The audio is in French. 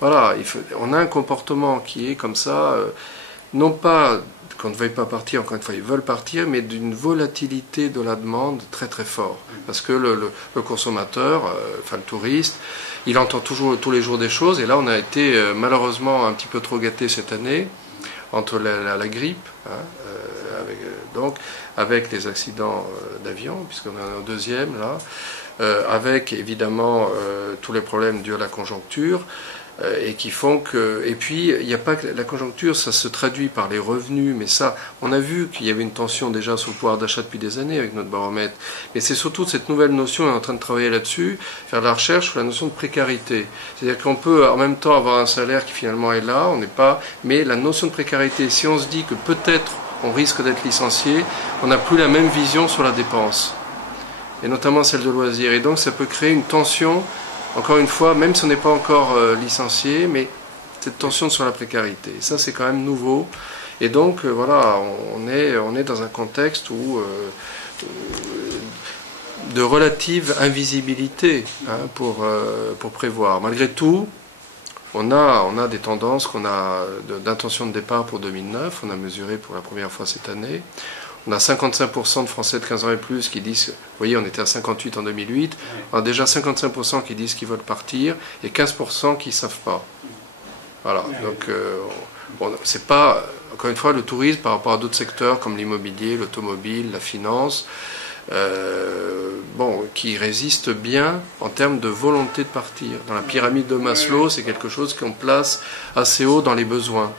Voilà, on a un comportement qui est comme ça, non pas qu'on ne veuille pas partir, encore une fois, ils veulent partir, mais d'une volatilité de la demande très très fort. Parce que le consommateur, enfin le touriste, il entend toujours tous les jours des choses, et là on a été malheureusement un petit peu trop gâté cette année, entre la grippe, hein, avec les accidents d'avion, puisqu'on est au deuxième là, avec évidemment tous les problèmes dus à la conjoncture, et qui font que... Et puis, il n'y a pas que la conjoncture, ça se traduit par les revenus, mais ça, on a vu qu'il y avait une tension déjà sur le pouvoir d'achat depuis des années avec notre baromètre, mais c'est surtout cette nouvelle notion, on est en train de travailler là-dessus, faire de la recherche sur la notion de précarité. C'est-à-dire qu'on peut en même temps avoir un salaire qui finalement est là, on n'est pas... Mais la notion de précarité, si on se dit que peut-être on risque d'être licencié, on n'a plus la même vision sur la dépense, et notamment celle de loisirs. Et donc ça peut créer une tension, encore une fois, même si on n'est pas encore licencié, mais cette tension sur la précarité. Et ça, c'est quand même nouveau. Et donc, voilà, on est dans un contexte où de relative invisibilité, hein, pour prévoir. Malgré tout, on a des tendances d'intention de départ pour 2009. On a mesuré pour la première fois cette année. On a 55% de Français de 15 ans et plus qui disent, vous voyez, on était à 58 en 2008, on a déjà 55% qui disent qu'ils veulent partir et 15% qui ne savent pas. Voilà, donc bon, c'est pas, encore une fois, le tourisme par rapport à d'autres secteurs comme l'immobilier, l'automobile, la finance, bon, qui résistent bien en termes de volonté de partir. Dans la pyramide de Maslow, c'est quelque chose qu'on place assez haut dans les besoins.